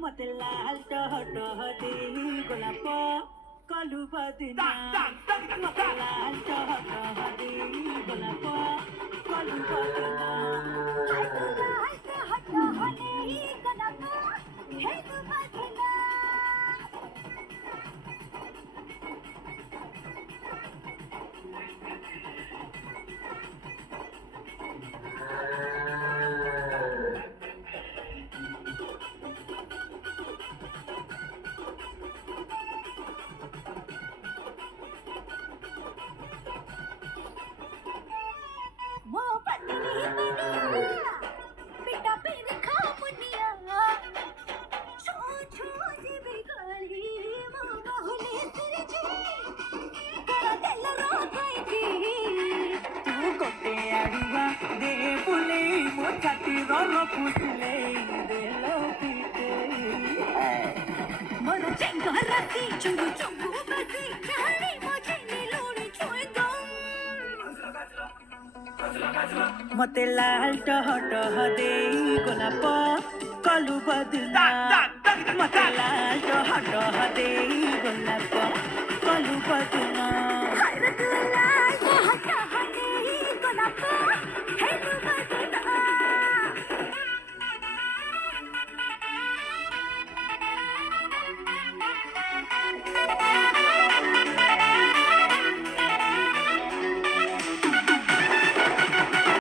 मत लाल टह टह दे गोलाप कलु बदना मत लाल टह टह दे गोलाप कलु बदना लाल टह टह दे गोलाप कलु बदना मते लाल टह टह दे गोलाप कलु बदना मते लाल टह टह दे गोलाप कलु बदना